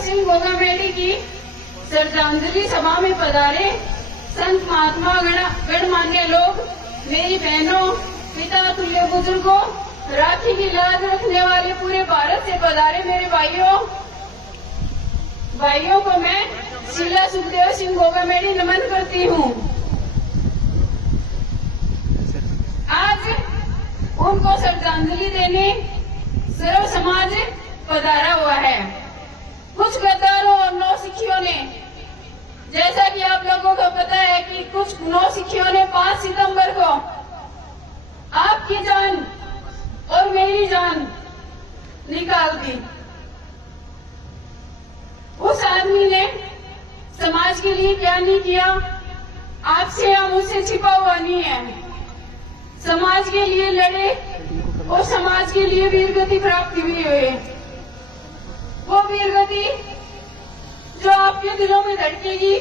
सिंह गोगामेडी की श्रद्धांजलि सभा में पधारे संत महात्मा गणमान्य लोग, मेरी बहनों, पिता तुल्य बुजुर्गों, राखी की लाज रखने वाले पूरे भारत से पधारे मेरे भाइयों को मैं शीला सुखदेव सिंह गोगामेडी नमन करती हूँ। आज उनको श्रद्धांजलि देने सर्व समाज पधारा हुआ है। कुछ गद्दारों और नौसिखियों ने, जैसा कि आप लोगों को पता है कि कुछ नौसिखियों ने 5 सितंबर को आपकी जान और मेरी जान निकाल दी। उस आदमी ने समाज के लिए क्या नहीं किया, आपसे या मुझसे छिपा हुआ नहीं है। समाज के लिए लड़े और समाज के लिए वीरगति प्राप्त भी हुए। वो वीरगति जो आपके दिलों में धड़केगी,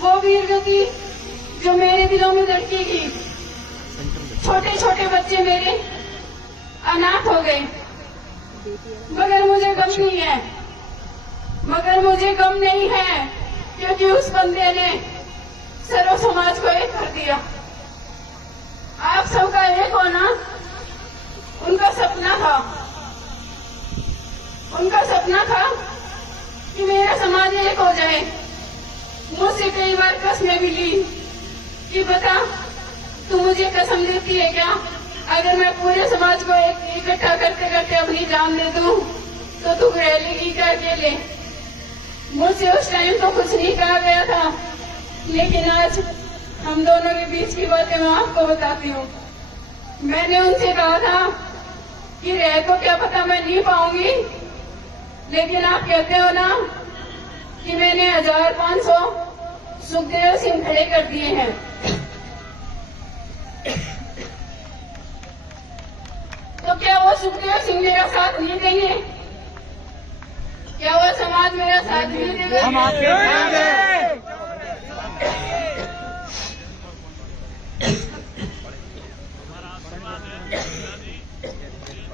वो वीरगति जो मेरे दिलों में धड़केगी। छोटे छोटे बच्चे मेरे अनाथ हो गए, मगर मुझे गम नहीं है, क्योंकि उस बंदे ने सर्व समाज को एक कर दिया। आप सबका एक होना उनका सपना था कि मेरा समाज एक हो जाए। मुझसे कई बार कसमें भी ली कि बता, तू मुझे कसम देती है क्या, अगर मैं पूरे समाज को इकट्ठा करते करते अपनी जान दे दूं तो तू रह लेगी क्या अकेले। मुझसे उस टाइम तो कुछ नहीं कहा गया था, लेकिन आज हम दोनों के बीच की बातें मैं आपको बताती हूँ। मैंने उनसे कहा था कि रह तो क्या पता मैं नहीं पाऊंगी, लेकिन आप कहते हो ना कि मैंने 1500 सुखदेव सिंह खड़े कर दिए हैं। तो क्या वो सुखदेव सिंह मेरा साथ नहीं देंगे? क्या वो समाज मेरा साथ नहीं देगा? हम आपके साथ हैं।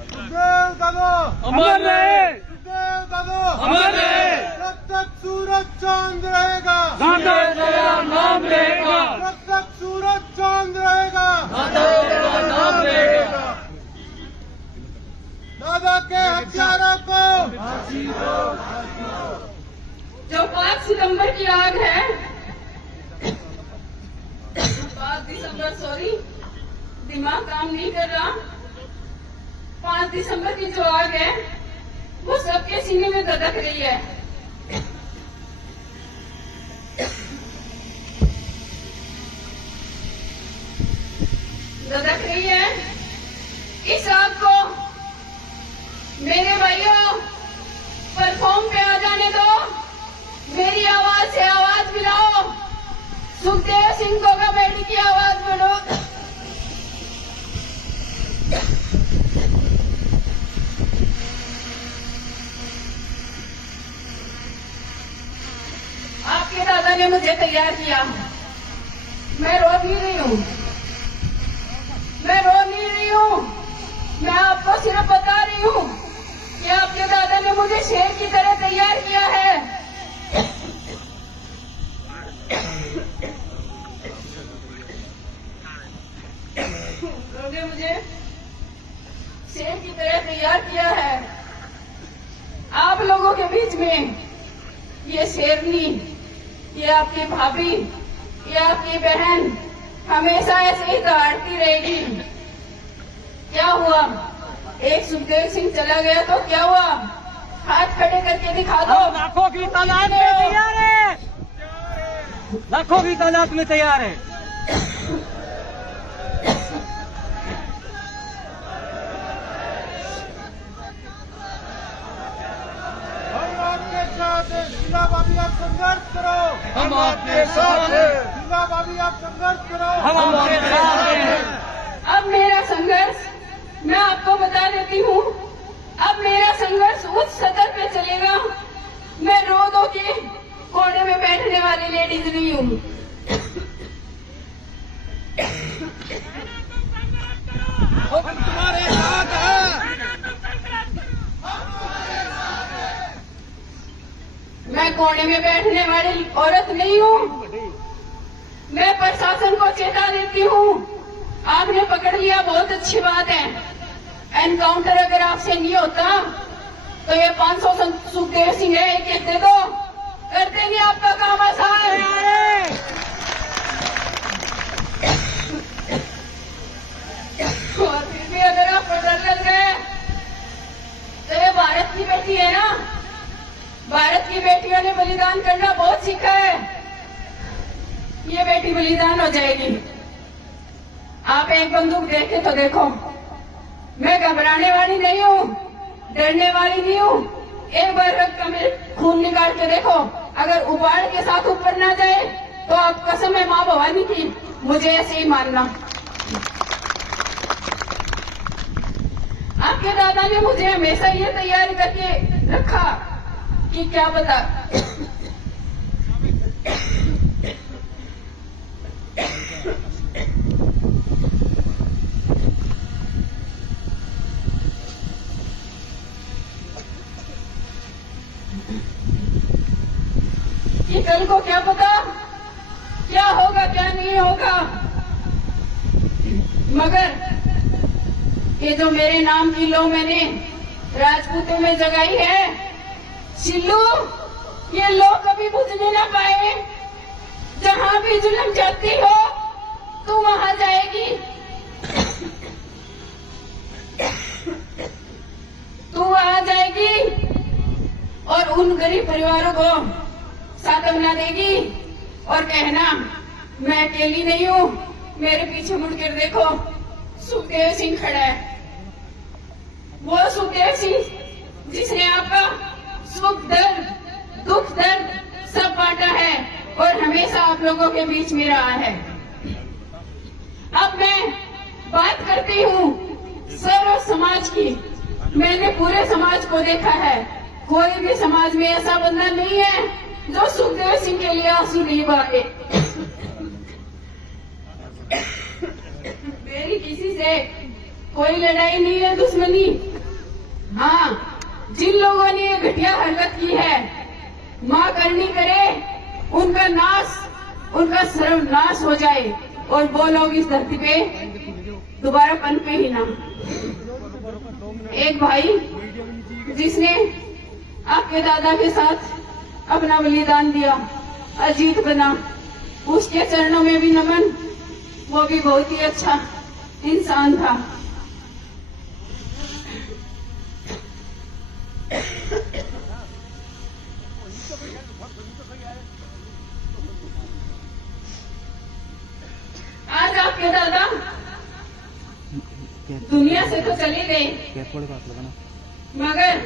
सुखदेव दादा अमर रहे, सुखदेव दादा अमर रहे, जब तक सूरज चांद रहेगा, दादा तेरा नाम रहेगा, जब तक सूरज चांद रहेगा, दादा तेरा नाम रहेगा। दादा के हत्यारों को जो 5 सितंबर की आग है, 5 दिसंबर, सॉरी दिमाग काम नहीं कर रहा, 5 दिसंबर की जो आग है वो सबके सीने में धधक रही है। इस आग को मेरे भाइयों प्लेटफॉर्म पे आ जाने दो, मेरी आवाज से आवाज मिलाओ, सुखदेव सिंह गोगामेडी की आवाज बनो। आपके दादा ने मुझे तैयार किया, मैं रो नहीं रही हूँ, मैं आपको सिर्फ बता रही हूँ कि आपके दादा ने मुझे शेर की तरह तैयार किया है। उन्होंने मुझे शेर की तरह तैयार किया है। आप लोगों के बीच में ये शेरनी, ये आपकी भाभी, ये आपकी बहन हमेशा ऐसे ही दहाड़ती रहेगी। क्या हुआ, एक सुखदेव सिंह चला गया तो क्या हुआ, हाथ खड़े करके दिखा दो। लाखों की तादाद में तैयार है, लाखों की तादाद में तैयार है। हम आपके साथ हैं, शीला भाभी आप संघर्ष करो, हम आपके साथ हैं, शीला भाभी आप संघर्ष करो, हम आपके साथ हैं। अब मेरा संघर्ष मैं आपको बता देती हूँ, अब मेरा संघर्ष उस सतर पे चलेगा। मैं रो दो के कोने में बैठने वाली लेडीज नहीं हूँ। हम तुम्हारे साथ हैं। कोने में बैठने वाली औरत नहीं हूँ। मैं प्रशासन को चेता देती हूँ, आपने पकड़ लिया, बहुत अच्छी बात है। एनकाउंटर अगर आपसे नहीं होता तो ये 500 सुखदेव सिंह है, एक दे दो, कर देंगे आपका काम आसान। और फिर भी अगर आप डर लग गए तो ये भारत की बेटी है ना, भारत की बेटियों ने बलिदान करना बहुत सीखा है। ये बेटी बलिदान हो जाएगी। आप एक बंदूक देखे तो देखो, मैं घबराने वाली नहीं हूँ, डरने वाली नहीं हूँ। एक बार रक्त का मेरे खून निकाल के देखो, अगर उबाड़ के साथ ऊपर ना जाए तो आप कसम है माँ भवानी की, मुझे ऐसे ही मानना। आपके दादा ने मुझे हमेशा ये तैयारी करके रखा कि क्या पता कि कल को क्या पता क्या होगा क्या नहीं होगा, मगर ये जो मेरे नाम की लो मैंने राजपूतों में जगाई है, शिल्लू, ये लो कभी बुझने ना पाए। जहां भी जुल्म जाती हो तू वहां जाएगी, तू वहां जाएगी और उन गरीब परिवारों को सांत्वना देगी और कहना मैं अकेली नहीं हूं, मेरे पीछे मुड़कर देखो सुखदेव सिंह खड़ा है। वो सुखदेव सिंह जिसने आपका सुख दर्द दुख दर्द सब बांटा है और हमेशा आप लोगों के बीच में रहा है। अब मैं बात करती हूँ सर्व समाज की। मैंने पूरे समाज को देखा है, कोई भी समाज में ऐसा बंदा नहीं है जो सुखदेव सिंह के लिए आंसू नहीं बहाए। मेरी किसी से कोई लड़ाई नहीं है, दुश्मनी। हाँ, जिन लोगों ने ये घटिया हरकत की है, माँ करनी करे उनका नाश, उनका सर्वनाश हो जाए और वो लोग इस धरती पे दोबारा पनपे ही ना। एक भाई जिसने आपके दादा के साथ अपना बलिदान दिया, अजीत बना, उसके चरणों में भी नमन। वो भी बहुत ही अच्छा इंसान था। आज आपके दादा दुनिया से तो चले गए, मगर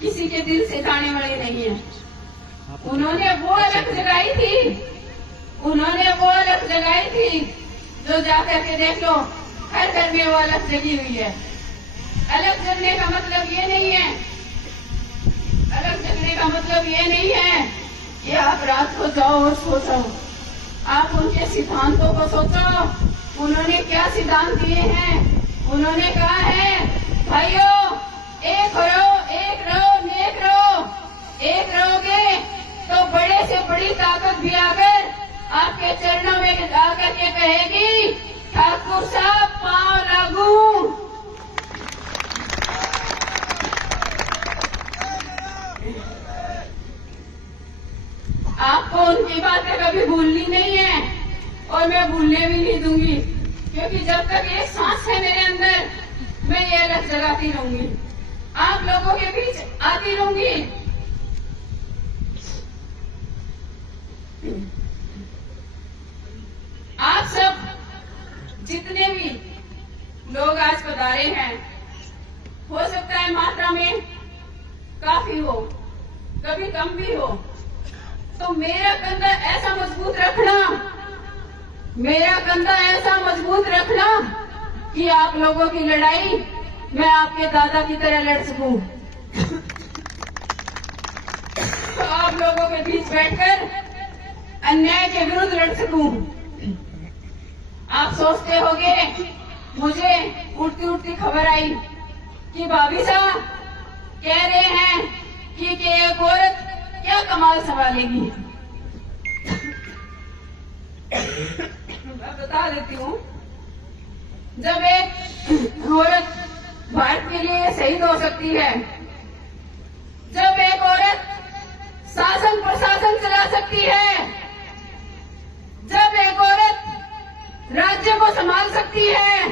किसी के दिल से जाने वाले नहीं है। उन्होंने वो अलग जगाई थी, उन्होंने वो अलग जगाई थी जो जाकर के देख लो हर घर में वो अलग जगी हुई है। अलग जगने का मतलब ये नहीं है, अलग जगने का मतलब ये नहीं है कि आप रात को जाओ और सो जाओ। आप उनके सिद्धांतों को सोचो, उन्होंने क्या सिद्धांत दिए हैं। उन्होंने कहा है भाइयों, एक रहो, एक रहो, नेक रहो। एक रहोगे तो बड़े से बड़ी ताकत भी आकर आपके चरणों में आकर के कहेगी ठाकुर साहब पांव लागू। आपको उनकी बातें कभी भूलनी नहीं है और मैं भूलने भी नहीं दूंगी, क्योंकि जब तक एक सांस है मेरे अंदर मैं ये अलग जगाती रहूंगी, आप लोगों के बीच आती रहूंगी। आप सब जितने भी लोग आज पधारे हैं, हो सकता है मात्रा में काफी हो, कभी कम भी हो, तो मेरा कंधा ऐसा मजबूत रखना, मेरा कंधा ऐसा मजबूत रखना कि आप लोगों की लड़ाई मैं आपके दादा की तरह लड़ सकूं। तो आप लोगों के बीच बैठकर अन्याय के विरुद्ध लड़ सकूं। आप सोचते होंगे, मुझे उड़ती उड़ती खबर आई कि भाभी साहब कह रहे हैं कि एक औरत क्या कमा ससुराल संभालेगी। मैं बता देती हूँ, जब एक औरत भारत के लिए शहीद हो सकती है, जब एक औरत शासन प्रशासन चला सकती है, जब एक औरत राज्य को संभाल सकती है,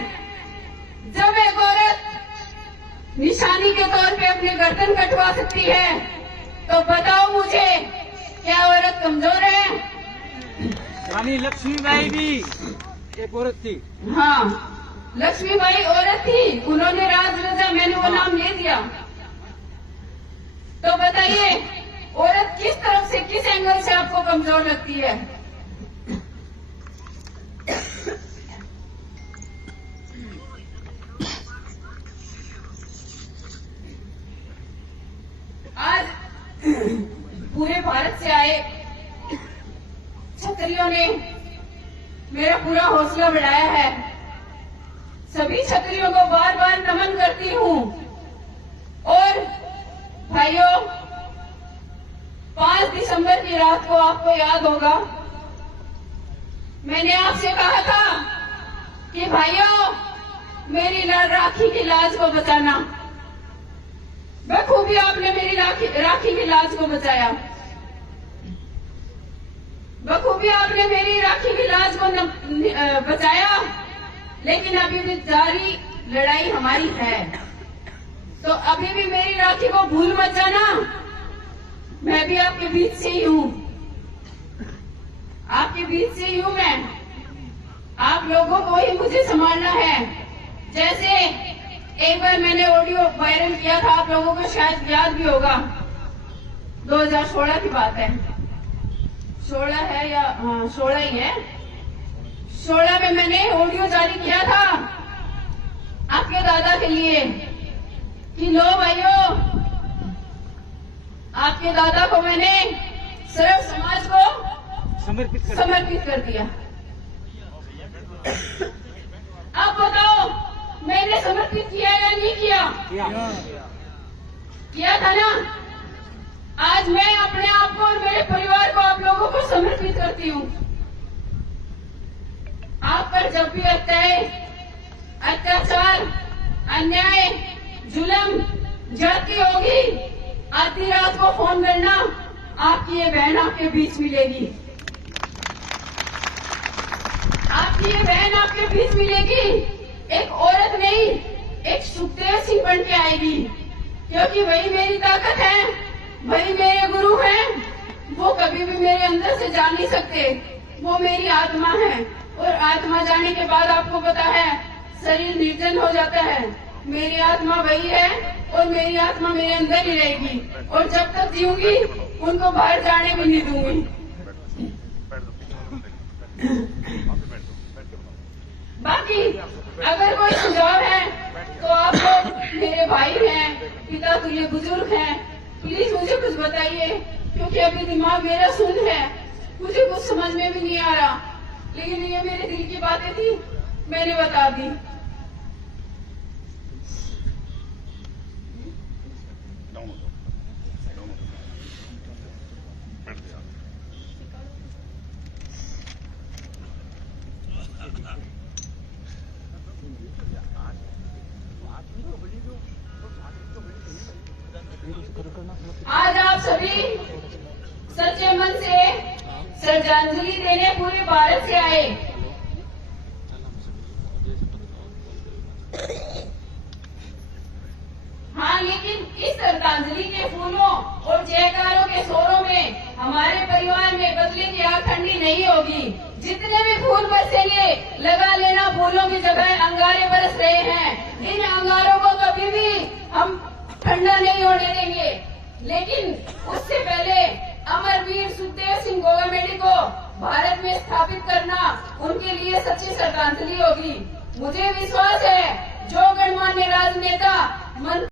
जब एक औरत निशानी के तौर पे अपनी गर्दन कटवा सकती है, तो बताओ मुझे, क्या औरत कमजोर है? रानी लक्ष्मीबाई भी एक औरत थी। हाँ, लक्ष्मीबाई औरत थी, उन्होंने राज रचा, मैंने वो नाम ले दिया। तो बताइए, औरत किस तरफ से, किस एंगल से आपको कमजोर लगती है? आज पूरे भारत से आए क्षत्रियों ने मेरा पूरा हौसला बढ़ाया है। सभी क्षत्रियों को बार बार नमन करती हूँ। और भाइयों, 5 दिसंबर की रात को आपको याद होगा, मैंने आपसे कहा था कि भाइयों, मेरी राखी की लाज को बचाना। बखूबी आपने मेरी राखी की लाज को बचाया, बखूबी आपने मेरी राखी की लाज को बचाया। लेकिन अभी भी जारी लड़ाई हमारी है, तो अभी भी मेरी राखी को भूल मत जाना। मैं भी आपके बीच से ही हूँ, आपके बीच से ही हूँ मैं। आप लोगों को ही मुझे संभालना है। जैसे एक बार मैंने ऑडियो वायरल किया था, आप लोगों को शायद याद भी होगा, 2016 की बात है, 16 है या हाँ 16 ही है। 16 में मैंने ऑडियो जारी किया था आपके दादा के लिए कि लो भाइयों, आपके दादा को मैंने सर्व समाज को समर्पित कर दिया। अब बताओ, मैंने समर्पित किया या नहीं किया? किया था ना। आज मैं अपने आप को और मेरे परिवार को, आप लोगों को समर्पित करती हूँ। आप पर जब भी अत्याचार, अन्याय, जुल्म, ज्यादती होगी, आधी रात को फोन करना, आपकी ये बहन आपके बीच मिलेगी, आपकी ये बहन आपके बीच मिलेगी। एक औरत नहीं, एक सुखदेव सिंह बन के आएगी, क्योंकि वही मेरी ताकत है, वही मेरे गुरु हैं। वो कभी भी मेरे अंदर से जा नहीं सकते, वो मेरी आत्मा है। और आत्मा जाने के बाद आपको पता है, शरीर निर्जन हो जाता है। मेरी आत्मा वही है और मेरी आत्मा मेरे अंदर ही रहेगी, और जब तक जीऊंगी उनको बाहर जाने भी नहीं दूंगी। बाकी अगर कोई सुझाव है तो आप लोग मेरे भाई हैं, पिता तुल्य बुजुर्ग हैं, प्लीज मुझे कुछ बताइए, क्योंकि अभी दिमाग मेरा सुन्न है, मुझे कुछ समझ में भी नहीं आ रहा। लेकिन ये मेरे दिल की बातें थी, मैंने बता दी। आज आप सभी सच्चे मन से श्रद्धांजलि देने पूरे भारत से आए। हाँ, लेकिन इस श्रद्धांजलि के फूलों और जयकारों के शोरों में हमारे परिवार में बदले की आग ठंडी नहीं होगी। जितने भी फूल बरसेंगे, लगा लेना फूलों की जगह अंगारे बरस रहे हैं। इन अंगारों को कभी भी हम ठंडा नहीं होने देंगे। लेकिन उससे पहले अमरवीर सुखदेव सिंह गोगामेडी को भारत में स्थापित करना उनके लिए सच्ची श्रद्धांजलि होगी। मुझे विश्वास है, जो गणमान्य राजनेता, मंत्री